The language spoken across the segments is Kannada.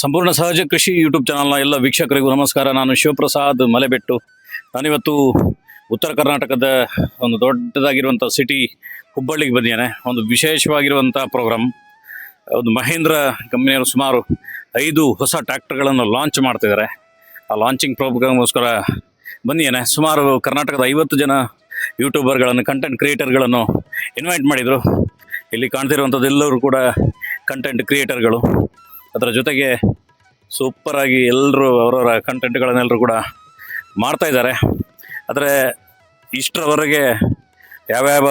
ಸಂಪೂರ್ಣ ಸಹಜ ಕೃಷಿ ಯೂಟ್ಯೂಬ್ ಚಾನಲ್ನ ಎಲ್ಲ ವೀಕ್ಷಕರಿಗೂ ನಮಸ್ಕಾರ. ನಾನು ಶಿವಪ್ರಸಾದ್ ಮಲೆಬೆಟ್ಟು. ನಾನಿವತ್ತು ಉತ್ತರ ಕರ್ನಾಟಕದ ಒಂದು ದೊಡ್ಡದಾಗಿರುವಂಥ ಸಿಟಿ ಹುಬ್ಬಳ್ಳಿಗೆ ಬಂದಿದ್ದೇನೆ. ಒಂದು ವಿಶೇಷವಾಗಿರುವಂಥ ಪ್ರೋಗ್ರಾಮ್. ಒಂದು ಮಹೇಂದ್ರ ಕಂಪನಿಯವರು ಸುಮಾರು 5 ಹೊಸ ಟ್ರ್ಯಾಕ್ಟರ್ಗಳನ್ನು ಲಾಂಚ್ ಮಾಡ್ತಿದ್ದಾರೆ. ಆ ಲಾಂಚಿಂಗ್ ಪ್ರೋಗ್ರಾಮ್ಗೋಸ್ಕರ ಬಂದಿದ್ದೇನೆ. ಸುಮಾರು ಕರ್ನಾಟಕದ 50 ಜನ ಯೂಟ್ಯೂಬರ್ಗಳನ್ನು, ಕಂಟೆಂಟ್ ಕ್ರಿಯೇಟರ್ಗಳನ್ನು ಇನ್ವೈಟ್ ಮಾಡಿದರು. ಇಲ್ಲಿ ಕಾಣ್ತಿರುವಂಥದ್ದು ಎಲ್ಲರೂ ಕೂಡ ಕಂಟೆಂಟ್ ಕ್ರಿಯೇಟರ್ಗಳು. ಅದರ ಜೊತೆಗೆ ಸೂಪರಾಗಿ ಎಲ್ಲರೂ ಅವರವರ ಕಂಟೆಂಟ್ಗಳನ್ನೆಲ್ಲರೂ ಕೂಡ ಮಾಡ್ತಾಯಿದ್ದಾರೆ. ಆದರೆ ಇಷ್ಟರವರೆಗೆ ಯಾವ್ಯಾವ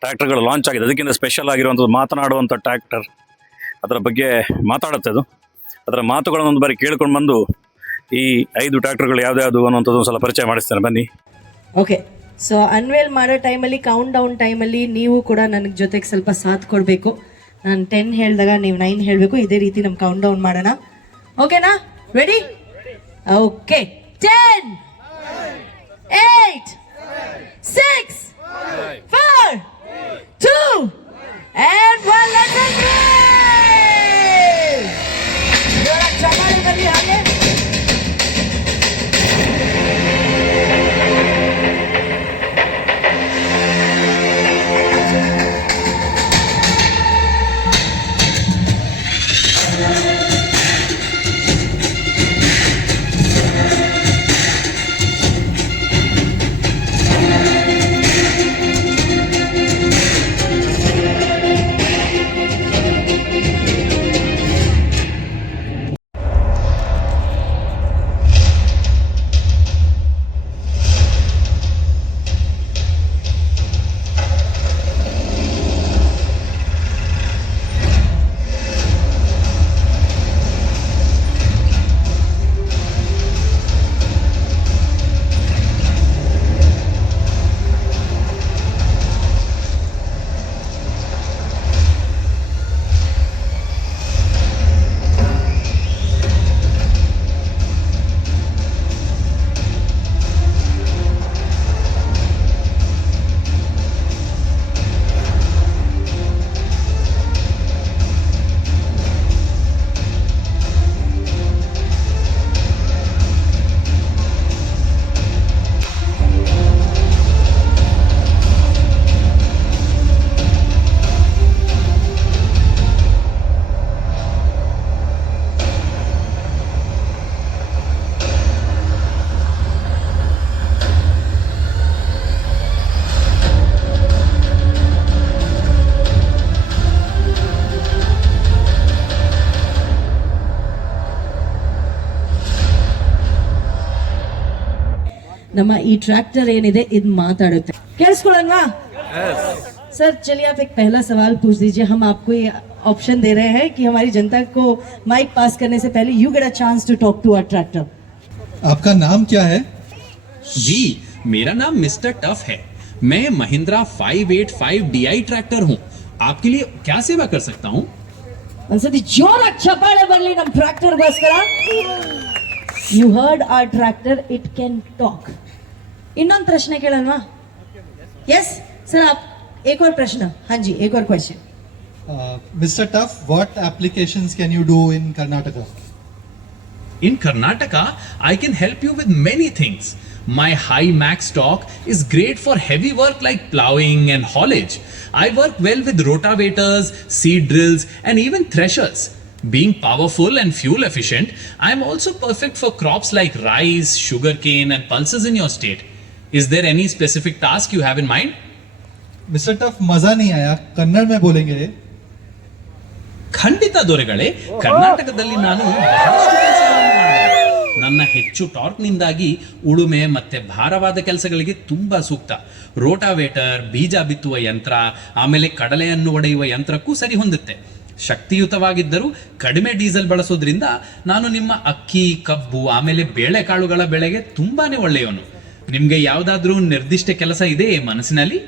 ಟ್ರ್ಯಾಕ್ಟರ್ಗಳು ಲಾಂಚ್ ಆಗಿದೆ ಅದಕ್ಕಿಂತ ಸ್ಪೆಷಲ್ ಆಗಿರುವಂಥದ್ದು ಮಾತನಾಡುವಂಥ ಟ್ರ್ಯಾಕ್ಟರ್, ಅದರ ಬಗ್ಗೆ ಮಾತಾಡುತ್ತೆ. ಅದು ಅದರ ಮಾತುಗಳನ್ನು ಒಂದು ಬಾರಿ ಕೇಳ್ಕೊಂಡು ಬಂದು ಈ 5 ಟ್ರ್ಯಾಕ್ಟರ್ಗಳು ಯಾವ್ದು ಅನ್ನುವಂಥದ್ದು ಒಂದು ಸಲ ಪರಿಚಯ ಮಾಡಿಸ್ತೇನೆ, ಬನ್ನಿ. ಓಕೆ, ಸೊ ಅನ್ವೇಲ್ ಮಾಡೋ ಟೈಮಲ್ಲಿ, ಕೌಂಟ್ ಡೌನ್ ಟೈಮಲ್ಲಿ ನೀವು ಕೂಡ ನನಗೆ ಜೊತೆಗೆ ಸ್ವಲ್ಪ ಸಾಥ್ ಕೊಡಬೇಕು. ನಾನು 10 ಹೇಳಿದಾಗ ನೀವು 9 ಹೇಳಬೇಕು. ಇದೇ ರೀತಿ ನಮ್ಮ ಕೌಂಟ್ ಡೌನ್ ಮಾಡೋಣ. ಓಕೆನಾ? Ready? Okay. 10, 8, 6, 4, 2 and 1. Let's go! ಚಮಾಳಿ ಬನ್ನಿ ಹಾಗೆ. ನಮ್ಮ ಈ ट्रैक्टर ಏನಿದೆ ಇದು ಮಾತಾಡುತ್ತೆ, ಕೇಳಿಸ್ಕೊಳ್ಳೋಣವಾ? सर चलिए आप एक पहला सवाल पूछ दीजिए. हम आपको ये ऑप्शन दे रहे हैं कि हमारी जनता को माइक पास करने से पहले you get a chance to talk to our tractor. आपका नाम क्या है? जी, मेरा नाम मिस्टर टफ है. मैं महिंद्रा 585 DI ट्रैक्टर हूँ. आपके लिए क्या सेवा कर सकता हूँ? ಒಂದ್ಸತಿ ಜೋರಾಗಿ ಚಪ್ಪಾಳೆ ಬರಲಿ ನಮ್ಮ ಟ್ರ್ಯಾಕ್ಟರ್ಗೋಸ್ಕರ. You heard our tractor, it can talk. ಇನ್ನೊಂದು ಪ್ರಶ್ನೆ ಕೇಳಲ್ವಾ? यस सर, आप एक और प्रश्न. हाँ जी, एक और question. Mr. Tuff, what applications can you do in Karnataka? In Karnataka, I can help you with many things. My high max torque is great for heavy work like plowing and haulage. I work well with rotavators, seed drills, and even threshers. Being powerful and fuel efficient, I am also perfect for crops like rice, sugarcane, and pulses in your state. Is there any specific task you have in mind? Mr. Tuff, मजा नहीं आया, कन्नड़ में बोलेंगे? ಖಂಡಿತ ದೊರೆಗಳೇ, ಕರ್ನಾಟಕದಲ್ಲಿ ನಾನು ಬಹಳಷ್ಟು ಕೆಲಸಗಳನ್ನು ಮಾಡಿದೆ. ನನ್ನ ಹೆಚ್ಚು ಟಾರ್ಕ್ನಿಂದಾಗಿ ಉಳುಮೆ ಮತ್ತೆ ಭಾರವಾದ ಕೆಲಸಗಳಿಗೆ ತುಂಬಾ ಸೂಕ್ತ. ರೋಟಾವೇಟರ್, ಬೀಜ ಬಿತ್ತುವ ಯಂತ್ರ, ಆಮೇಲೆ ಕಡಲೆಯನ್ನು ಒಡೆಯುವ ಯಂತ್ರಕ್ಕೂ ಸರಿ ಹೊಂದುತ್ತೆ. ಶಕ್ತಿಯುತವಾಗಿದ್ದರೂ ಕಡಿಮೆ ಡೀಸೆಲ್ ಬಳಸೋದ್ರಿಂದ ನಾನು ನಿಮ್ಮ ಅಕ್ಕಿ, ಕಬ್ಬು, ಆಮೇಲೆ ಬೇಳೆಕಾಳುಗಳ ಬೆಳೆಗೆ ತುಂಬಾನೇ ಒಳ್ಳೆಯವನು. ನಿಮ್ಗೆ ಯಾವ್ದಾದ್ರೂ ನಿರ್ದಿಷ್ಟ ಕೆಲಸ ಇದೆ ಮನಸ್ಸಿನಲ್ಲಿ?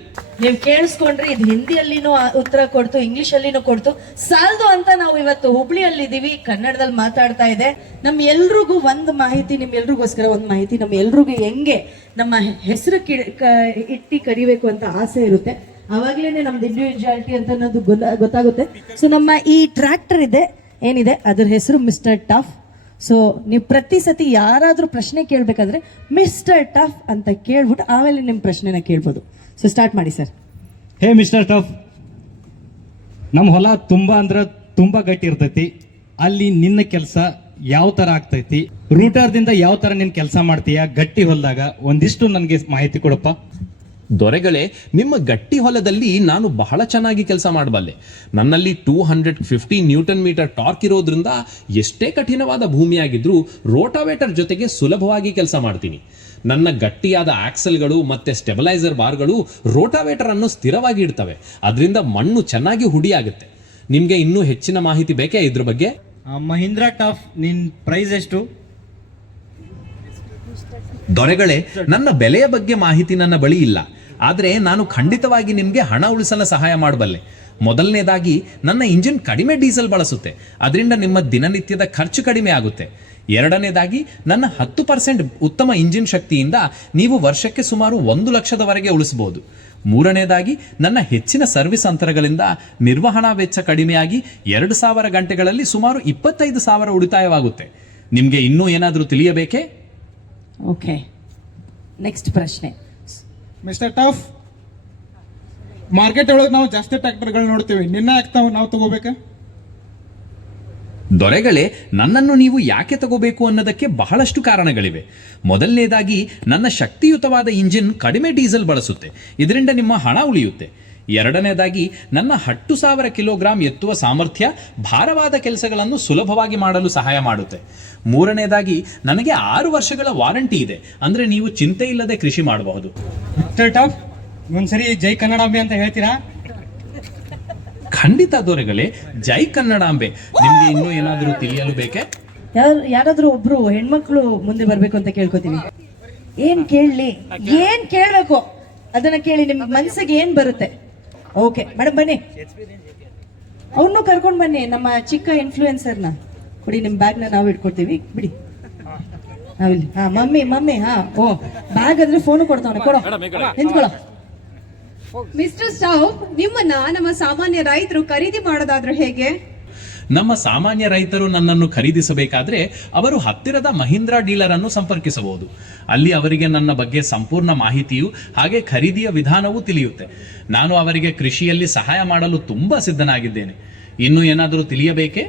ನೀವು ಕೇಳಿಸ್ಕೊಂಡ್ರೆ ಇದು ಹಿಂದಿಯಲ್ಲಿನೂ ಉತ್ತರ ಕೊಡ್ತು, ಇಂಗ್ಲಿಷ್ ಅಲ್ಲಿನೂ ಕೊಡ್ತು. ಸಾಲದು ಅಂತ ನಾವು ಇವತ್ತು ಹುಬ್ಳಿಯಲ್ಲಿ ಇದೀವಿ, ಕನ್ನಡದಲ್ಲಿ ಮಾತಾಡ್ತಾ ಇದೆ. ನಮ್ ಎಲ್ರಿಗೂ ಒಂದು ಮಾಹಿತಿ, ನಿಮ್ ಎಲ್ರಿಗೋಸ್ಕರ ಒಂದು ಮಾಹಿತಿ. ನಮ್ ಎಲ್ರಿಗೂ ಹೆಂಗೆ ನಮ್ಮ ಹೆಸರು ಇಟ್ಟಿ ಕರಿಬೇಕು ಅಂತ ಆಸೆ ಇರುತ್ತೆ. ಅವಾಗ್ಲೇನೆ ನಮ್ದು ಇಂಡಿವಿಜುವಾಲಿಟಿ ಅಂತ ಅನ್ನೋದು ಗೊತ್ತಾಗುತ್ತೆ. ಸೊ ನಮ್ಮ ಈ ಟ್ರ್ಯಾಕ್ಟರ್ ಇದೆ, ಏನಿದೆ ಅದ್ರ ಹೆಸರು ಮಿಸ್ಟರ್ ಟಫ್. ಸೊ ನೀವು ಪ್ರತಿ ಸತಿ ಯಾರಾದರೂ ಪ್ರಶ್ನೆ ಕೇಳಬೇಕಾದ್ರೆ ಮಿಸ್ಟರ್ ಟಫ್ ಅಂತ ಕೇಳ್ಬಿಟ್ಟು ಆಮೇಲೆ ನಿಮ್ಮ ಪ್ರಶ್ನೆನ ಕೇಳ್ಬೋದು. ಸೊ ಸ್ಟಾರ್ಟ್ ಮಾಡಿ ಸರ್. ಹೇ ಮಿಸ್ಟರ್ ಟಫ್, ನಮ್ಮ ಹೊಲ ತುಂಬ ಗಟ್ಟಿ ಇರ್ತೈತಿ. ಅಲ್ಲಿ ನಿನ್ನ ಕೆಲಸ ಯಾವ ಥರ ಆಗ್ತೈತಿ? ರೂಟರ್ದಿಂದ ಯಾವ ಥರ ನಿನ್ನ ಕೆಲಸ ಮಾಡ್ತೀಯ ಗಟ್ಟಿ ಹೊಲದಾಗ? ಒಂದಿಷ್ಟು ನನಗೆ ಮಾಹಿತಿ ಕೊಡಪ್ಪ. ದೊರೆಗಳೇ, ನಿಮ್ಮ ಗಟ್ಟಿ ಹೊಲದಲ್ಲಿ ನಾನು ಬಹಳ ಚೆನ್ನಾಗಿ ಕೆಲಸ ಮಾಡಬಲ್ಲೆ. ನನ್ನಲ್ಲಿ 250 ನ್ಯೂಟನ್ ಮೀಟರ್ ಟಾರ್ಕ್ ಇರೋದ್ರಿಂದ ಎಷ್ಟೇ ಕಠಿಣವಾದ ಭೂಮಿಯಾಗಿದ್ರೂ ರೋಟಾವೇಟರ್ ಜೊತೆಗೆ ಸುಲಭವಾಗಿ ಕೆಲಸ ಮಾಡ್ತೀನಿ. ನನ್ನ ಗಟ್ಟಿಯಾದ ಆಕ್ಸಲ್ಗಳು ಮತ್ತೆ ಸ್ಟೆಬಿಲೈಸರ್ ಬಾರ್ಗಳು ರೋಟಾವೇಟರ್ ಅನ್ನು ಸ್ಥಿರವಾಗಿ ಇಡ್ತವೆ. ಅದರಿಂದ ಮಣ್ಣು ಚೆನ್ನಾಗಿ ಹುಡಿಯಾಗುತ್ತೆ. ನಿಮಗೆ ಇನ್ನೂ ಹೆಚ್ಚಿನ ಮಾಹಿತಿ ಬೇಕೇ ಇದ್ರ ಬಗ್ಗೆ? ಮಹೀಂದ್ರಾ ಟಫ್ ನಿನ್ನ ಪ್ರೈಸ್ ಎಷ್ಟು? ದೊರೆಗಳೇ, ನನ್ನ ಬೆಲೆಯ ಬಗ್ಗೆ ಮಾಹಿತಿ ನನ್ನ ಬಳಿ ಇಲ್ಲ. ಆದರೆ ನಾನು ಖಂಡಿತವಾಗಿ ನಿಮಗೆ ಹಣ ಉಳಿಸಲು ಸಹಾಯ ಮಾಡಬಲ್ಲೆ. ಮೊದಲನೇದಾಗಿ ನನ್ನ ಇಂಜಿನ್ ಕಡಿಮೆ ಡೀಸೆಲ್ ಬಳಸುತ್ತೆ, ಅದರಿಂದ ನಿಮ್ಮ ದಿನನಿತ್ಯದ ಖರ್ಚು ಕಡಿಮೆ ಆಗುತ್ತೆ. ಎರಡನೇದಾಗಿ ನನ್ನ 10% ಉತ್ತಮ ಇಂಜಿನ್ ಶಕ್ತಿಯಿಂದ ನೀವು ವರ್ಷಕ್ಕೆ ಸುಮಾರು 1 ಲಕ್ಷದವರೆಗೆ ಉಳಿಸಬಹುದು. ಮೂರನೇದಾಗಿ ನನ್ನ ಹೆಚ್ಚಿನ ಸರ್ವಿಸ್ ಅಂತರಗಳಿಂದ ನಿರ್ವಹಣಾ ವೆಚ್ಚ ಕಡಿಮೆಯಾಗಿ 2000 ಗಂಟೆಗಳಲ್ಲಿ ಸುಮಾರು 25,000 ಉಳಿತಾಯವಾಗುತ್ತೆ. ನಿಮಗೆ ಇನ್ನೂ ಏನಾದರೂ ತಿಳಿಯಬೇಕೇ? ಓಕೆ, ನೆಕ್ಸ್ಟ್ ಪ್ರಶ್ನೆ. ಮಿಸ್ಟರ್ ಟಫ್, ಮಾರ್ಕೆಟ್ ಒಳಗೆ ನಾವು ಜಾಸ್ತಿ ಟ್ರ್ಯಾಕ್ಟರ್ಗಳು ನೋಡ್ತೀವಿ, ನಿನ್ನ ಯಾಕೆ ನಾವು ತಗೋಬೇಕಾ? ದೊರೆಗಳೇ, ನನ್ನನ್ನು ನೀವು ಯಾಕೆ ತಗೋಬೇಕು ಅನ್ನೋದಕ್ಕೆ ಬಹಳಷ್ಟು ಕಾರಣಗಳಿವೆ. ಮೊದಲನೇದಾಗಿ ನನ್ನ ಶಕ್ತಿಯುತವಾದ ಇಂಜಿನ್ ಕಡಿಮೆ ಡೀಸೆಲ್ ಬಳಸುತ್ತೆ, ಇದರಿಂದ ನಿಮ್ಮ ಹಣ ಉಳಿಯುತ್ತೆ. ಎರಡನೇದಾಗಿ ನನ್ನ 10,000 ಕಿಲೋಗ್ರಾಂ ಎತ್ತುವ ಸಾಮರ್ಥ್ಯ ಭಾರವಾದ ಕೆಲಸಗಳನ್ನು ಸುಲಭವಾಗಿ ಮಾಡಲು ಸಹಾಯ ಮಾಡುತ್ತೆ. ಮೂರನೇದಾಗಿ ನನಗೆ 6 ವರ್ಷಗಳ ವಾರಂಟಿ ಇದೆ, ಅಂದ್ರೆ ನೀವು ಚಿಂತೆ ಇಲ್ಲದೆ ಕೃಷಿ ಮಾಡಬಹುದು. ಮಿಸ್ಟರ್ ಟಫ್, ಒಂದ್ಸರಿ ಜೈ ಕನ್ನಡಾಂಬೆ ಅಂತ ಹೇಳ್ತೀರಾ? ಖಂಡಿತ ದೊರೆಗಳೇ, ಜೈ ಕನ್ನಡಾಂಬೆ. ನಿಮ್ಗೆ ಇನ್ನೂ ಏನಾದರೂ ತಿಳಿಯಲು ಬೇಕೇ? ಯಾರಾದ್ರೂ ಒಬ್ರು ಹೆಣ್ಮಕ್ಳು ಮುಂದೆ ಬರ್ಬೇಕು ಅಂತ ಕೇಳ್ಕೊತೀನಿ. ಏನ್ ಕೇಳಲಿ, ಏನ್ ಕೇಳ್ಬೇಕು ಅದನ್ನ ಕೇಳಿ, ನಿಮ್ ಮನ್ಸಿಗೆ ಏನ್ ಬರುತ್ತೆ. ಓಕೆ ಮೇಡಮ್, ಬನ್ನಿ, ಅವನು ಕರ್ಕೊಂಡ್ ಬನ್ನಿ, ನಮ್ಮ ಚಿಕ್ಕ ಇನ್ಫ್ಲೂಯೆನ್ಸರ್ನ ಕೊಡಿ. ನಿಮ್ ಬ್ಯಾಗ್ನ ನಾವು ಇಟ್ಕೊಡ್ತೀವಿ, ಬಿಡಿ. ನಾವಿಲ್ಲಿ. ಹಾ, ಮಮ್ಮಿ. ಹಾ, ಓ ಬ್ಯಾಗ್ ಅಂದ್ರೆ ಫೋನ್ ಕೊಡ್ತಾವನೆ, ಕೊಡೋ, ನಿಂತ್ಕೊಳ್ಳೋ. ಮಿಸ್ಟರ್ ಸ್ಟಾವ್, ನಿಮ್ಮನ್ನ ನಮ್ಮ ಸಾಮಾನ್ಯ ರೈತರು ಖರೀದಿ ಮಾಡೋದಾದ್ರೂ ಹೇಗೆ? ನಮ್ಮ ಸಾಮಾನ್ಯ ರೈತರು ನನ್ನನ್ನು ಖರೀದಿಸಬೇಕಾದ್ರೆ ಅವರು ಹತ್ತಿರದ ಮಹೀಂದ್ರಾ ಡೀಲರ್ ಅನ್ನು ಸಂಪರ್ಕಿಸಬಹುದು. ಅಲ್ಲಿ ಅವರಿಗೆ ನನ್ನ ಬಗ್ಗೆ ಸಂಪೂರ್ಣ ಮಾಹಿತಿಯು ಹಾಗೆ ಖರೀದಿಯ ವಿಧಾನವೂ ತಿಳಿಯುತ್ತೆ. ನಾನು ಅವರಿಗೆ ಕೃಷಿಯಲ್ಲಿ ಸಹಾಯ ಮಾಡಲು ತುಂಬಾ ಸಿದ್ಧನಾಗಿದ್ದೇನೆ. ಇನ್ನೂ ಏನಾದರೂ ತಿಳಿಯಬೇಕೇ?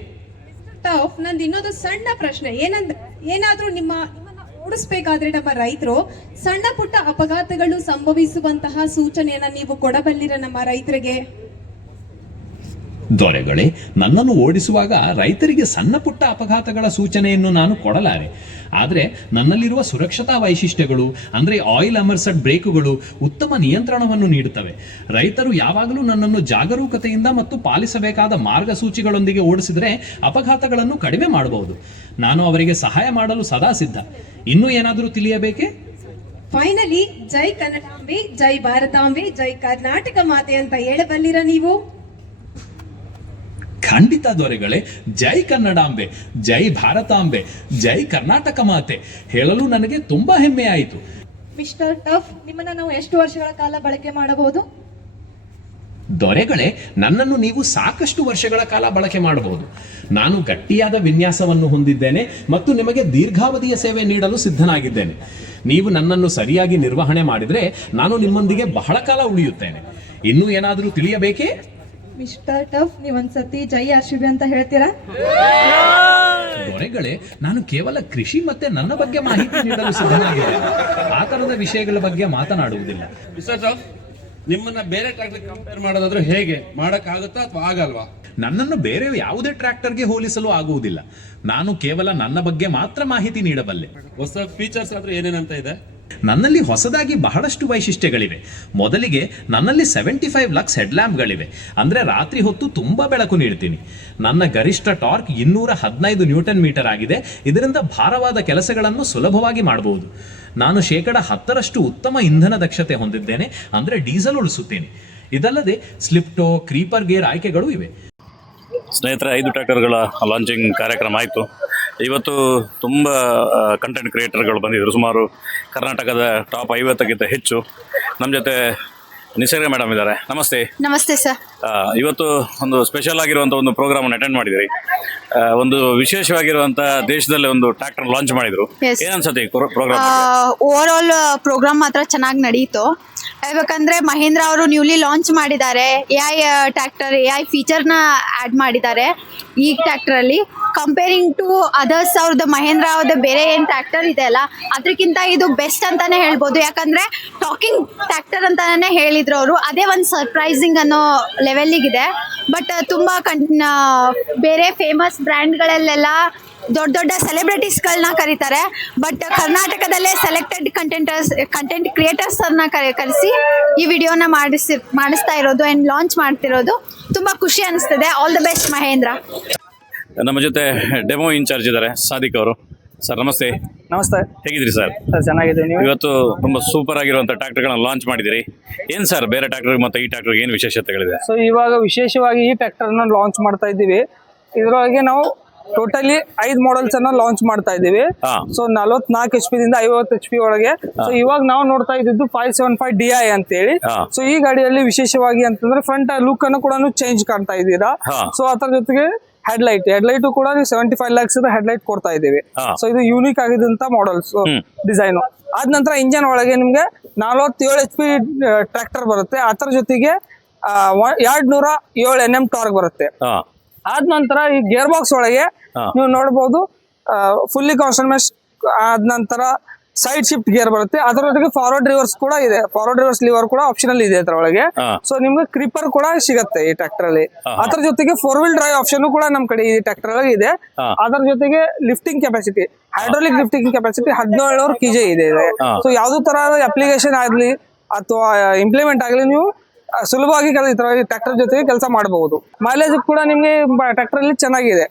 ಸ್ಟಾವ್, ನಂದು ಇನ್ನೊಂದು ಸಣ್ಣ ಪ್ರಶ್ನೆ. ಏನಾದ್ರೂ ನಿಮ್ಮನ್ನ ಓಡಿಸ್ಬೇಕಾದ್ರೆ ನಮ್ಮ ರೈತರು ಸಣ್ಣ ಪುಟ್ಟ ಅಪಘಾತಗಳು ಸಂಭವಿಸುವಂತಹ ಸೂಚನೆಯನ್ನ ನೀವು ಕೊಡಬಲ್ಲಿರ ನಮ್ಮ ರೈತರಿಗೆ? ದೊರೆಗಳೇ, ನನ್ನನ್ನು ಓಡಿಸುವಾಗ ರೈತರಿಗೆ ಸಣ್ಣ ಪುಟ್ಟ ಅಪಘಾತಗಳ ಸೂಚನೆಯನ್ನು ನಾನು ಕೊಡಲಾರೆ. ಆದರೆ ನನ್ನಲ್ಲಿರುವ ಸುರಕ್ಷತಾ ವೈಶಿಷ್ಟ್ಯಗಳು ಅಂದರೆ ಆಯಿಲ್ ಅಮರ್ಸಡ್ ಬ್ರೇಕುಗಳು ಉತ್ತಮ ನಿಯಂತ್ರಣವನ್ನು ನೀಡುತ್ತವೆ. ರೈತರು ಯಾವಾಗಲೂ ನನ್ನನ್ನು ಜಾಗರೂಕತೆಯಿಂದ ಮತ್ತು ಪಾಲಿಸಬೇಕಾದ ಮಾರ್ಗಸೂಚಿಗಳೊಂದಿಗೆ ಓಡಿಸಿದರೆ ಅಪಘಾತಗಳನ್ನು ಕಡಿಮೆ ಮಾಡಬಹುದು. ನಾನು ಅವರಿಗೆ ಸಹಾಯ ಮಾಡಲು ಸದಾ ಸಿದ್ಧ. ಇನ್ನೂ ಏನಾದರೂ ತಿಳಿಯಬೇಕೇ? ಫೈನಲಿ, ಜೈ ಕನ್ನಡಾಂಬೆ, ಜೈ ಭಾರತಾಂಬೆ, ಜೈ ಕರ್ನಾಟಕ ಮಾತೆ ಅಂತ ಹೇಳಬಲ್ಲಿರ ನೀವು? ಖಂಡಿತ ದೊರೆಗಳೇ, ಜೈ ಕನ್ನಡಾಂಬೆ, ಜೈ ಭಾರತಾಂಬೆ, ಜೈ ಕರ್ನಾಟಕ ಮಾತೆ ಹೇಳಲು ನನಗೆ ತುಂಬಾ ಹೆಮ್ಮೆ ಆಯಿತು. ಮಿಸ್ಟರ್ ಟಫ್, ನಿಮ್ಮನ್ನ ನಾವು ಎಷ್ಟು ವರ್ಷಗಳ ಕಾಲ ಬಳಕೆ ಮಾಡಬಹುದು? ದೊರೆಗಳೇ, ನನ್ನನ್ನು ನೀವು ಸಾಕಷ್ಟು ವರ್ಷಗಳ ಕಾಲ ಬಳಕೆ ಮಾಡಬಹುದು. ನಾನು ಗಟ್ಟಿಯಾದ ವಿನ್ಯಾಸವನ್ನು ಹೊಂದಿದ್ದೇನೆ ಮತ್ತು ನಿಮಗೆ ದೀರ್ಘಾವಧಿಯ ಸೇವೆ ನೀಡಲು ಸಿದ್ಧನಾಗಿದ್ದೇನೆ. ನೀವು ನನ್ನನ್ನು ಸರಿಯಾಗಿ ನಿರ್ವಹಣೆ ಮಾಡಿದರೆ ನಾನು ನಿಮ್ಮೊಂದಿಗೆ ಬಹಳ ಕಾಲ ಉಳಿಯುತ್ತೇನೆ. ಇನ್ನೂ ಏನಾದರೂ ತಿಳಿಯಬೇಕೇ? ಮಿಸ್ಟರ್ ಟಫ್, ನೀವೊಂದ್ಸತಿ ಜೈ RCB ಅಂತ ಹೇಳ್ತೀರಾ? ದೊರೆಗಳೇ, ನಾನು ಕೇವಲ ಕೃಷಿ ಮತ್ತೆ ನನ್ನ ಬಗ್ಗೆ ಮಾಹಿತಿ ನೀಡಲು ಸಿದ್ಧನಾಗಿದ್ದೇನೆ. ಆ ತರದ ವಿಷಯಗಳ ಬಗ್ಗೆ ಮಾತನಾಡುವುದಿಲ್ಲ. ಮಿಸ್ಟರ್ ಟಫ್, ನಿಮ್ಮನ್ನ ಬೇರೆ ಟ್ರ್ಯಾಕ್ಟರ್ ಕಂಪೇರ್ ಮಾಡೋದಾದ್ರೂ ಹೇಗೆ ಮಾಡಕ್ಕಾಗುತ್ತಾ ಅಥವಾ ಆಗಲ್ವಾ? ನನ್ನನ್ನು ಬೇರೆ ಯಾವುದೇ ಟ್ರ್ಯಾಕ್ಟರ್ಗೆ ಹೋಲಿಸಲು ಆಗುವುದಿಲ್ಲ. ನಾನು ಕೇವಲ ನನ್ನ ಬಗ್ಗೆ ಮಾತ್ರ ಮಾಹಿತಿ ನೀಡಬಲ್ಲೆ. ಹೊಸ ಫೀಚರ್ಸ್ ಆದ್ರೂ ಏನೇನಂತ ಇದೆ? ನನ್ನಲ್ಲಿ ಹೊಸದಾಗಿ ಬಹಳಷ್ಟು ವೈಶಿಷ್ಟ್ಯಗಳಿವೆ. ಮೊದಲಿಗೆ ನನ್ನಲ್ಲಿ 75 ಲಕ್ಸ್ ಹೆಡ್ಲ್ಯಾಂಪ್ಗಳಿವೆ, ಅಂದರೆ ರಾತ್ರಿ ಹೊತ್ತು ತುಂಬಾ ಬೆಳಕು ನೀಡ್ತೀನಿ. ನನ್ನ ಗರಿಷ್ಠ ಟಾರ್ಕ್ 215 ನ್ಯೂಟನ್ ಮೀಟರ್ ಆಗಿದೆ. ಇದರಿಂದ ಭಾರವಾದ ಕೆಲಸಗಳನ್ನು ಸುಲಭವಾಗಿ ಮಾಡಬಹುದು. ನಾನು 10% ಉತ್ತಮ ಇಂಧನ ದಕ್ಷತೆ ಹೊಂದಿದ್ದೇನೆ, ಅಂದರೆ ಡೀಸೆಲ್ ಉಳಿಸುತ್ತೇನೆ. ಇದಲ್ಲದೆ ಸ್ಲಿಪ್ಟೋ, ಕ್ರೀಪರ್ ಗೇರ್ ಆಯ್ಕೆಗಳು ಇವೆ. ಸ್ನೇಹಿತರೆ, 5 ಟ್ರ್ಯಾಕ್ಟರ್ಗಳ ಲಾಂಚಿಂಗ್ ಕಾರ್ಯಕ್ರಮ ಆಯಿತು. ಇವತ್ತು ತುಂಬ ಕಂಟೆಂಟ್ ಕ್ರಿಯೇಟರ್ಗಳು ಬಂದಿದ್ದರು. ಸುಮಾರು ಕರ್ನಾಟಕದ ಟಾಪ್ 50ಕ್ಕಿಂತ ಹೆಚ್ಚು. ನಮ್ಮ ಜೊತೆ ನಿಸರ್ಗ ಮೇಡಮ್ ಇದ್ದಾರೆ. ನಮಸ್ತೆ. ನಮಸ್ತೆ ಸರ್. ಇವತ್ತು ಒಂದು ಸ್ಪೆಷಲ್ ಆಗಿರುವಂಥ ಒಂದು ಪ್ರೋಗ್ರಾಮನ್ನು ಅಟೆಂಡ್ ಮಾಡಿದಿರಿ. ಒಂದು ವಿಶೇಷವಾಗಿರುವಂಥ ದೇಶದಲ್ಲಿ ಒಂದು ಟ್ರ್ಯಾಕ್ಟರ್ ಲಾಂಚ್ ಮಾಡಿದ್ರು. Yes. ಏನನ್ಸುತ್ತೆ ಈ ಪ್ರೋಗ್ರಾಮ್? ಓವರ್ ಆಲ್ ಪ್ರೋಗ್ರಾಮ್ ಮಾತ್ರ ಚೆನ್ನಾಗಿ ನಡೀತು. ಹೇಳ್ಬೇಕಂದ್ರೆ ಮಹೇಂದ್ರ ಅವರು ನ್ಯೂಲಿ ಲಾಂಚ್ ಮಾಡಿದ್ದಾರೆ. AI ಟ್ರ್ಯಾಕ್ಟರ್, AI ಫೀಚರ್ನ ಆ್ಯಡ್ ಮಾಡಿದ್ದಾರೆ ಈ ಟ್ರ್ಯಾಕ್ಟರಲ್ಲಿ. ಕಂಪೇರಿಂಗ್ ಟು ಅದರ್ಸ್ ಅವ್ರದ್ದು ಮಹೇಂದ್ರ ಅವ್ರದ್ದು ಬೇರೆ ಏನು ಟ್ರ್ಯಾಕ್ಟರ್ ಇದೆ ಅಲ್ಲ, ಅದಕ್ಕಿಂತ ಇದು ಬೆಸ್ಟ್ ಅಂತಾನೆ ಹೇಳ್ಬೋದು. ಯಾಕಂದರೆ ಟಾಕಿಂಗ್ ಟ್ರ್ಯಾಕ್ಟರ್ ಅಂತಾನೆ ಹೇಳಿದ್ರು ಅವರು. ಅದೇ ಒಂದು ಸರ್ಪ್ರೈಸಿಂಗ್ ಅನ್ನೋ ಲೆವೆಲ್ಲಿಗಿದೆ. ಬಟ್ ತುಂಬ ಬೇರೆ ಫೇಮಸ್ ಬ್ರ್ಯಾಂಡ್ಗಳಲ್ಲೆಲ್ಲ ದೊಡ್ಡ ದೊಡ್ಡ ಸೆಲೆಬ್ರಿಟೀಸ್ಗಳನ್ನ ಕರೀತಾರೆ. ಬಟ್ ಕರ್ನಾಟಕದಲ್ಲೇ ಸೆಲೆಕ್ಟೆಡ್ ಕಂಟೆಂಟ್ ಕ್ರಿಯೇಟರ್ಸನ್ನ ಕರೆಸಿ ಈ ವಿಡಿಯೋನ ಮಾಡಿಸ್ತಾ ಇರೋದು ಆ್ಯಂಡ್ ಲಾಂಚ್ ಮಾಡ್ತಿರೋದು ತುಂಬ ಖುಷಿ ಅನಿಸ್ತದೆ. All the best Mahendra. ನಮ್ಮ ಜೊತೆ ಡೆಮೋ ಇನ್ಚಾರ್ಜ್ ಇದ್ದಾರೆ ಸಾದಿಕ್ ಅವರು. ಸರ್ ನಮಸ್ತೆ. ನಮಸ್ತೆ ಹೇಗಿದ್ರಿ ಸರ್? ಸರ್ ಚೆನ್ನಾಗಿದ್ದೀನಿ. ನೀವು? ಇವತ್ತು ತುಂಬ ಸೂಪರ್ ಆಗಿರುವಂಥ ಟ್ರ್ಯಾಕ್ಟರ್ಗಳನ್ನ ಲಾಂಚ್ ಮಾಡಿದಿರಿ. ಏನು ಸರ್ ಬೇರೆ ಟ್ರ್ಯಾಕ್ಟರ್ ಮತ್ತು ಈ ಟ್ರ್ಯಾಕ್ಟರ್ಗೆ ಏನು ವಿಶೇಷತೆಗಳಿದೆ? ಸೊ ಇವಾಗ ವಿಶೇಷವಾಗಿ ಈ ಟ್ರ್ಯಾಕ್ಟರ್ನ ಲಾಂಚ್ ಮಾಡ್ತಾ ಇದ್ದೀವಿ. ಇದರೊಳಗೆ ನಾವು ಟೋಟಲಿ 5 ಮಾಡೆಲ್ಸ್ ಅನ್ನ ಲಾಂಚ್ ಮಾಡ್ತಾ ಇದ್ದೀವಿ. ಸೊ 44 HP ದಿಂದ 50 HP ಒಳಗೆ. ಸೊ ಇವಾಗ ನಾವು ನೋಡ್ತಾ ಇದ್ದಿದ್ದು 575 DI ಅಂತ ಹೇಳಿ. ಸೊ ಈ ಗಾಡಿಯಲ್ಲಿ ವಿಶೇಷವಾಗಿ ಅಂತಂದ್ರೆ ಫ್ರಂಟ್ ಲುಕ್ ಅನ್ನು ಕೂಡ ಚೇಂಜ್ ಕಾಣ್ತಾ ಇದ್ದೀರಾ. ಸೊ ಅದರ ಜೊತೆಗೆ ಹೆಡ್ಲೈಟ್ ಕೂಡ ನೀವು 75 lakhs ಹೆಡ್ಲೈಟ್ ಕೊಡ್ತಾ ಇದ್ದೀವಿ. ಸೊ ಇದು ಯೂನಿಕ್ ಆಗಿದಂತ ಮಾಡೆಲ್ಸ್ ಡಿಸೈನ್. ಆದ ನಂತರ ಇಂಜನ್ ಒಳಗೆ ನಿಮ್ಗೆ 47 HP ಟ್ರ್ಯಾಕ್ಟರ್ ಬರುತ್ತೆ. ಅದರ ಜೊತೆಗೆ 207 Nm ಟಾರ್ಕ್ ಬರುತ್ತೆ. ಆದ ನಂತರ ಈ ಗೇರ್ ಬಾಕ್ಸ್ ಒಳಗೆ ನೀವು ನೋಡಬಹುದು ಫುಲ್ಲಿ ಕಾನ್ಸ್ಟಂಟ್. ಆದ ನಂತರ ಸೈಡ್ ಶಿಫ್ಟ್ ಗೇರ್ ಬರುತ್ತೆ. ಅದರೊಳಗೆ ಫಾರ್ವರ್ಡ್ ರಿವರ್ಸ್ ಕೂಡ ಇದೆ. ಫಾರ್ವರ್ಡ್ ರಿವರ್ಸ್ ಲಿವರ್ ಕೂಡ ಆಪ್ಷನಲ್ ಇದೆ ಅದರೊಳಗೆ. ಸೊ ನಿಮ್ಗೆ ಕ್ರಿಪರ್ ಕೂಡ ಸಿಗುತ್ತೆ ಈ ಟ್ರ್ಯಾಕ್ಟರ್ ಅಲ್ಲಿ. ಅದರ ಜೊತೆಗೆ 4-wheel ಡ್ರೈವ್ ಆಪ್ಷನ್ ಕೂಡ ನಮ್ ಕಡೆ ಈ ಟ್ರ್ಯಾಕ್ಟರ್ ಅಲ್ಲಿ ಇದೆ. ಅದರ ಜೊತೆಗೆ lifting capacity, hydraulic lifting capacity 1700 kg ಇದೆ. ಸೊ ಯಾವ್ದು ತರ ಅಪ್ಲಿಕೇಶನ್ ಆಗ್ಲಿ ಅಥವಾ ಇಂಪ್ಲಿಮೆಂಟ್ ಆಗ್ಲಿ ನೀವು ಸುಲಭವಾಗಿ ಟ್ರ್ಯಾಕ್ಟರ್ ಜೊತೆಗೆ ಕೆಲಸ ಮಾಡಬಹುದು. ಮೈಲೇಜ್ ಕೂಡ ನಿಮ್ಗೆ ಟ್ರ್ಯಾಕ್ಟರ್ ಅಲ್ಲಿ ಚೆನ್ನಾಗಿದೆ.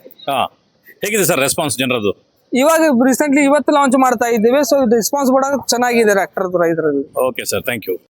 ಹೇಗಿದೆ ಸರ್ ರೆಸ್ಪಾನ್ಸ್ ಜನರದ್ದು? ಇವಾಗ ರೀಸೆಂಟ್ಲಿ ಇವತ್ತು ಲಾಂಚ್ ಮಾಡ್ತಾ ಇದ್ದೀವಿ. ಸೊ ರೆಸ್ಪಾನ್ಸ್ ಕೂಡ ಚೆನ್ನಾಗಿದೆ ಟ್ರ್ಯಾಕ್ಟರ್ ಇದರಲ್ಲಿ. Okay sir, thank you.